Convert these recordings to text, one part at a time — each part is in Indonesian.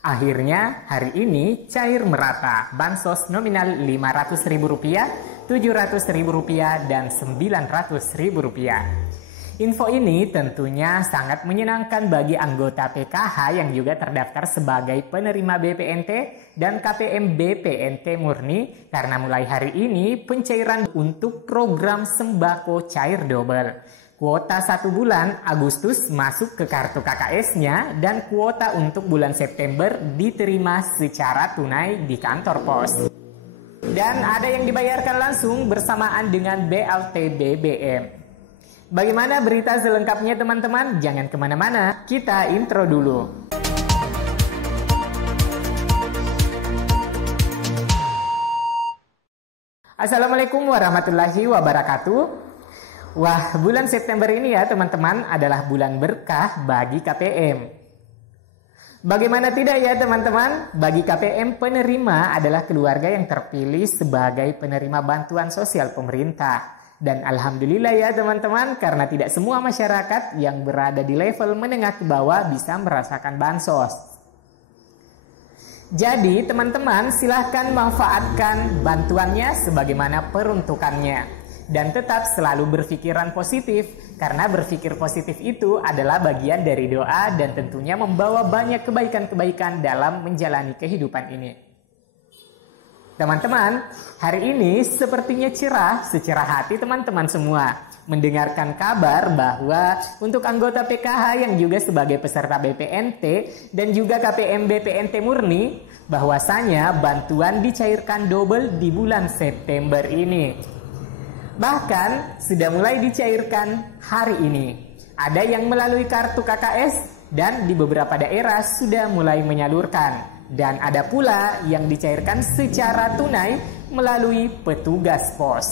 Akhirnya hari ini cair merata bansos nominal Rp500.000, Rp700.000, dan Rp900.000. Info ini tentunya sangat menyenangkan bagi anggota PKH yang juga terdaftar sebagai penerima BPNT dan KPM BPNT murni karena mulai hari ini pencairan untuk program sembako cair double. Kuota 1 bulan Agustus masuk ke kartu KKS-nya dan kuota untuk bulan September diterima secara tunai di kantor pos. Dan ada yang dibayarkan langsung bersamaan dengan BLT BBM. Bagaimana berita selengkapnya teman-teman? Jangan kemana-mana, kita intro dulu. Assalamualaikum warahmatullahi wabarakatuh. Wah, bulan September ini ya teman-teman adalah bulan berkah bagi KPM. Bagaimana tidak ya teman-teman? Bagi KPM, penerima adalah keluarga yang terpilih sebagai penerima bantuan sosial pemerintah. Dan alhamdulillah ya teman-teman, karena tidak semua masyarakat yang berada di level menengah ke bawah bisa merasakan bansos. Jadi teman-teman silahkan manfaatkan bantuannya sebagaimana peruntukannya. Dan tetap selalu berpikiran positif, karena berpikir positif itu adalah bagian dari doa dan tentunya membawa banyak kebaikan-kebaikan dalam menjalani kehidupan ini. Teman-teman, hari ini sepertinya cerah, secerah hati teman-teman semua mendengarkan kabar bahwa untuk anggota PKH yang juga sebagai peserta BPNT dan juga KPM BPNT murni, bahwasanya bantuan dicairkan double di bulan September ini. Bahkan sudah mulai dicairkan hari ini. Ada yang melalui kartu KKS dan di beberapa daerah sudah mulai menyalurkan. Dan ada pula yang dicairkan secara tunai melalui petugas pos.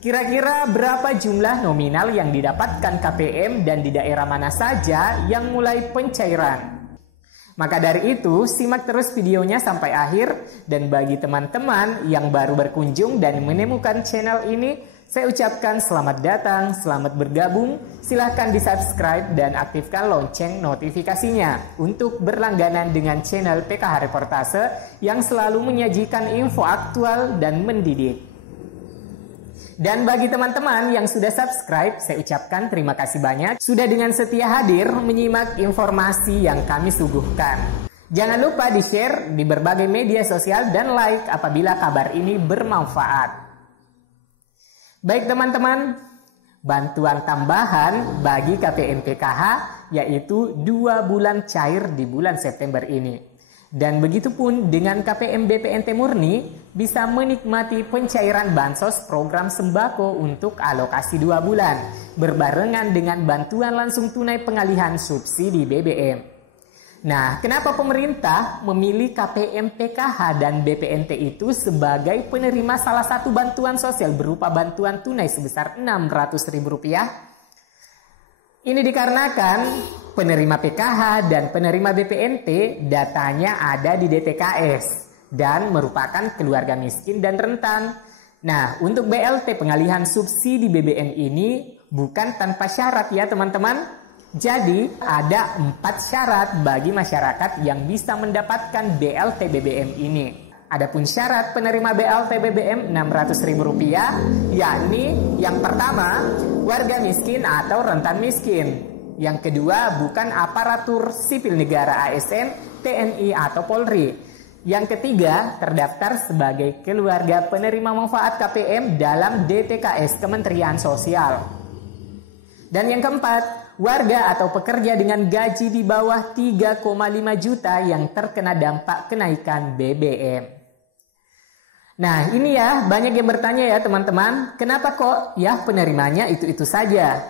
Kira-kira berapa jumlah nominal yang didapatkan KPM dan di daerah mana saja yang mulai pencairan? Maka dari itu, simak terus videonya sampai akhir. Dan bagi teman-teman yang baru berkunjung dan menemukan channel ini, saya ucapkan selamat datang, selamat bergabung. Silahkan di-subscribe dan aktifkan lonceng notifikasinya untuk berlangganan dengan channel PKH Reportase yang selalu menyajikan info aktual dan mendidik. Dan bagi teman-teman yang sudah subscribe, saya ucapkan terima kasih banyak sudah dengan setia hadir menyimak informasi yang kami suguhkan. Jangan lupa di-share di berbagai media sosial dan like apabila kabar ini bermanfaat. Baik teman-teman, bantuan tambahan bagi KPM PKH yaitu 2 bulan cair di bulan September ini. Dan begitupun dengan KPM BPNT murni bisa menikmati pencairan bansos program sembako untuk alokasi 2 bulan berbarengan dengan bantuan langsung tunai pengalihan subsidi BBM. Nah, kenapa pemerintah memilih KPM PKH dan BPNT itu sebagai penerima salah satu bantuan sosial berupa bantuan tunai sebesar Rp600.000? Ini dikarenakan penerima PKH dan penerima BPNT datanya ada di DTKS dan merupakan keluarga miskin dan rentan. Nah, untuk BLT pengalihan subsidi BBM ini bukan tanpa syarat ya teman-teman. Jadi ada 4 syarat bagi masyarakat yang bisa mendapatkan BLT BBM ini. Adapun syarat penerima BLT BBM Rp600.000 yakni yang pertama warga miskin atau rentan miskin. Yang kedua bukan aparatur sipil negara ASN, TNI atau Polri. Yang ketiga terdaftar sebagai keluarga penerima manfaat KPM dalam DTKS Kementerian Sosial. Dan yang keempat, warga atau pekerja dengan gaji di bawah 3,5 juta yang terkena dampak kenaikan BBM. Nah ini ya, banyak yang bertanya ya teman-teman, kenapa kok ya penerimanya itu-itu saja?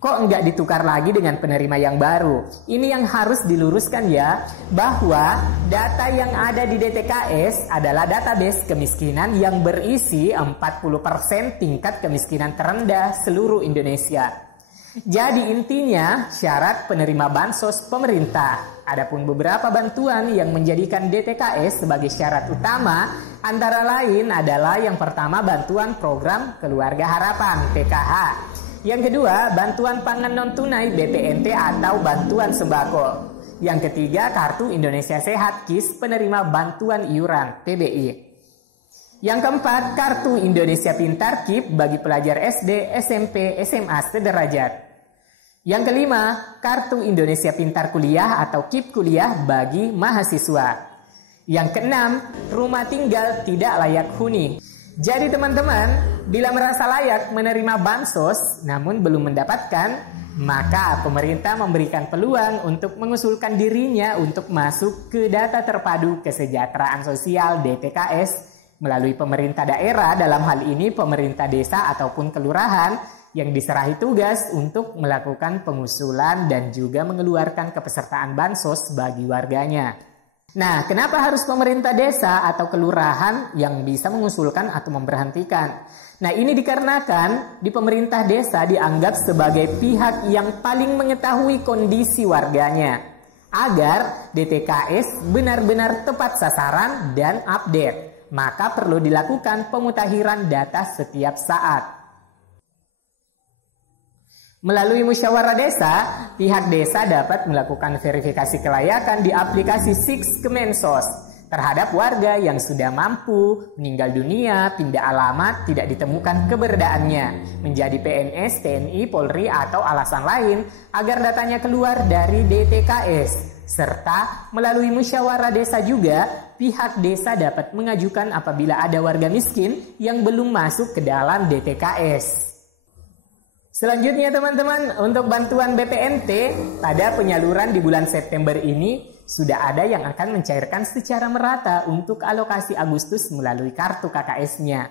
Kok nggak ditukar lagi dengan penerima yang baru? Ini yang harus diluruskan ya, bahwa data yang ada di DTKS adalah database kemiskinan yang berisi 40% tingkat kemiskinan terendah seluruh Indonesia. Jadi intinya syarat penerima bansos pemerintah. Adapun beberapa bantuan yang menjadikan DTKS sebagai syarat utama antara lain adalah yang pertama bantuan program Keluarga Harapan PKH. Yang kedua bantuan pangan non tunai BPNT atau bantuan sembako. Yang ketiga, Kartu Indonesia Sehat KIS penerima bantuan iuran PBI. Yang keempat, Kartu Indonesia Pintar KIP bagi pelajar SD, SMP, SMA sederajat. Yang kelima, Kartu Indonesia Pintar Kuliah atau KIP Kuliah bagi mahasiswa. Yang keenam, rumah tinggal tidak layak huni. Jadi teman-teman, bila merasa layak menerima bansos namun belum mendapatkan, maka pemerintah memberikan peluang untuk mengusulkan dirinya untuk masuk ke Data Terpadu Kesejahteraan Sosial DTKS melalui pemerintah daerah, dalam hal ini pemerintah desa ataupun kelurahan yang diserahi tugas untuk melakukan pengusulan dan juga mengeluarkan kepesertaan bansos bagi warganya. Nah, kenapa harus pemerintah desa atau kelurahan yang bisa mengusulkan atau memberhentikan? Nah, ini dikarenakan di pemerintah desa dianggap sebagai pihak yang paling mengetahui kondisi warganya, agar DTKS benar-benar tepat sasaran dan update. Maka perlu dilakukan pemutahiran data setiap saat. Melalui musyawarah desa, pihak desa dapat melakukan verifikasi kelayakan di aplikasi SIX Kemensos terhadap warga yang sudah mampu, meninggal dunia, pindah alamat, tidak ditemukan keberadaannya, menjadi PNS, TNI, Polri, atau alasan lain agar datanya keluar dari DTKS. Serta melalui musyawarah desa juga, pihak desa dapat mengajukan apabila ada warga miskin yang belum masuk ke dalam DTKS. Selanjutnya teman-teman, untuk bantuan BPNT pada penyaluran di bulan September ini sudah ada yang akan mencairkan secara merata untuk alokasi Agustus melalui kartu KKS-nya.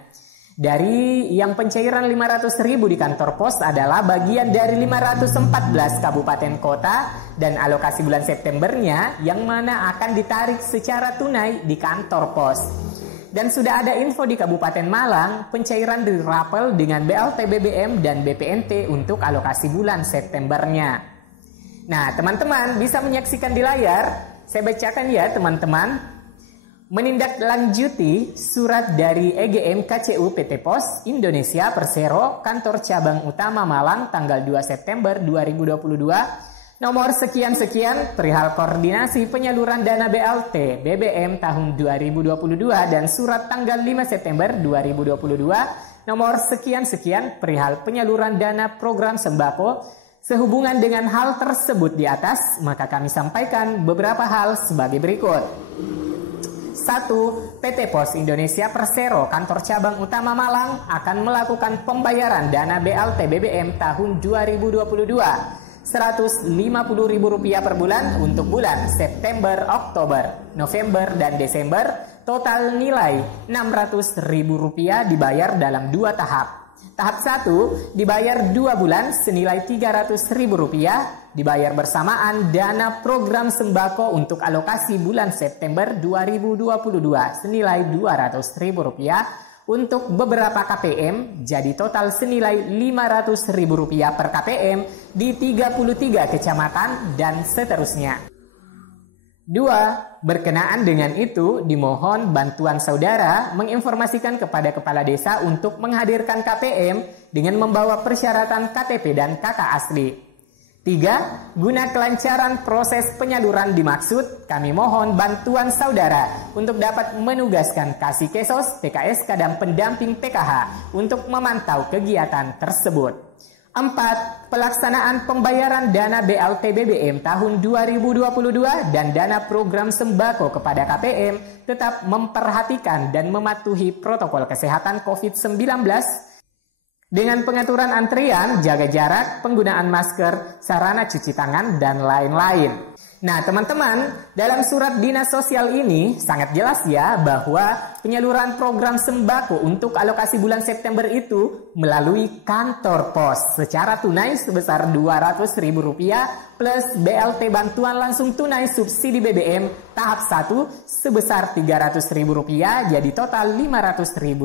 Dari yang pencairan 500.000 di kantor pos adalah bagian dari 514 kabupaten kota dan alokasi bulan Septembernya yang mana akan ditarik secara tunai di kantor pos. Dan sudah ada info di Kabupaten Malang pencairan dirapel dengan BLT BBM dan BPNT untuk alokasi bulan Septembernya. Nah, teman-teman bisa menyaksikan di layar. Saya bacakan ya teman-teman. Menindaklanjuti surat dari EGM KCU PT Pos Indonesia Persero Kantor Cabang Utama Malang tanggal 2 September 2022 nomor sekian-sekian perihal koordinasi penyaluran dana BLT BBM tahun 2022 dan surat tanggal 5 September 2022 nomor sekian-sekian perihal penyaluran dana program sembako. Sehubungan dengan hal tersebut di atas, maka kami sampaikan beberapa hal sebagai berikut. 1. PT Pos Indonesia Persero Kantor Cabang Utama Malang akan melakukan pembayaran dana BLT BBM tahun 2022 Rp150.000 per bulan untuk bulan September, Oktober, November, dan Desember. Total nilai Rp600.000 dibayar dalam 2 tahap. Tahap 1 dibayar 2 bulan senilai Rp300.000, dibayar bersamaan dana program sembako untuk alokasi bulan September 2022 senilai Rp200.000 untuk beberapa KPM, jadi total senilai Rp500.000 per KPM di 33 kecamatan dan seterusnya. 2. Berkenaan dengan itu, dimohon bantuan saudara menginformasikan kepada kepala desa untuk menghadirkan KPM dengan membawa persyaratan KTP dan KK asli. 3. Guna kelancaran proses penyaluran dimaksud, kami mohon bantuan saudara untuk dapat menugaskan Kasih Kesos, TKSK, dan pendamping PKH untuk memantau kegiatan tersebut. 4. Pelaksanaan pembayaran dana BLT BBM tahun 2022 dan dana program sembako kepada KPM tetap memperhatikan dan mematuhi protokol kesehatan COVID-19 dengan pengaturan antrian, jaga jarak, penggunaan masker, sarana cuci tangan, dan lain-lain. Nah teman-teman, dalam surat dinas sosial ini sangat jelas ya bahwa penyaluran program sembako untuk alokasi bulan September itu melalui kantor pos secara tunai sebesar Rp200.000 plus BLT bantuan langsung tunai subsidi BBM tahap 1 sebesar Rp300.000 jadi total Rp500.000.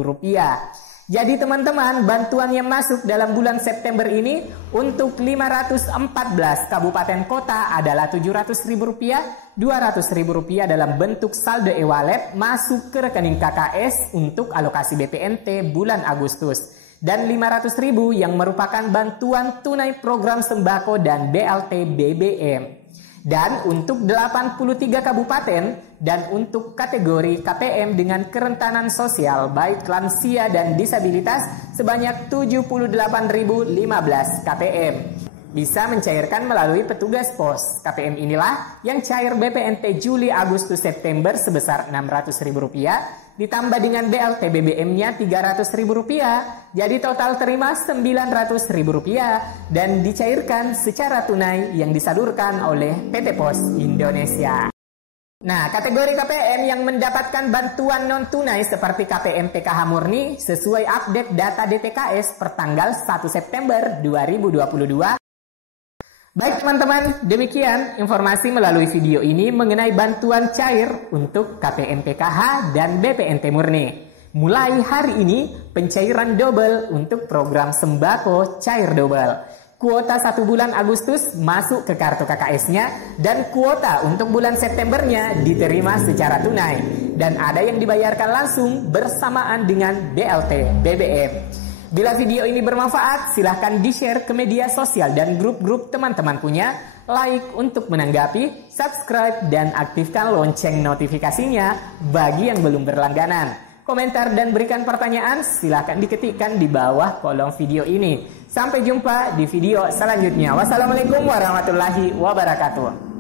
Jadi teman-teman, bantuan yang masuk dalam bulan September ini untuk 514 kabupaten kota adalah Rp700.000, Rp200.000 dalam bentuk saldo e-wallet masuk ke rekening KKS untuk alokasi BPNT bulan Agustus, dan Rp500.000 yang merupakan bantuan tunai program sembako dan BLT BBM. Dan untuk 83 kabupaten dan untuk kategori KPM dengan kerentanan sosial baik lansia dan disabilitas sebanyak 78.015 KPM. Bisa mencairkan melalui petugas pos. KPM inilah yang cair BPNT Juli, Agustus, September sebesar Rp600.000 ditambah dengan BLT BBM-nya Rp300.000. Jadi total terima Rp900.000 dan dicairkan secara tunai yang disalurkan oleh PT Pos Indonesia. Nah, kategori KPM yang mendapatkan bantuan non-tunai seperti KPM PKH murni sesuai update data DTKS per tanggal 1 September 2022. Baik teman-teman, demikian informasi melalui video ini mengenai bantuan cair untuk KPM PKH dan BPNT murni. Mulai hari ini, pencairan double untuk program sembako cair double. Kuota 1 bulan Agustus masuk ke kartu KKS-nya dan kuota untuk bulan Septembernya diterima secara tunai. Dan ada yang dibayarkan langsung bersamaan dengan BLT BBM. Bila video ini bermanfaat, silahkan di-share ke media sosial dan grup-grup teman-teman punya, like untuk menanggapi, subscribe, dan aktifkan lonceng notifikasinya bagi yang belum berlangganan. Komentar dan berikan pertanyaan, silahkan diketikkan di bawah kolom video ini. Sampai jumpa di video selanjutnya. Wassalamualaikum warahmatullahi wabarakatuh.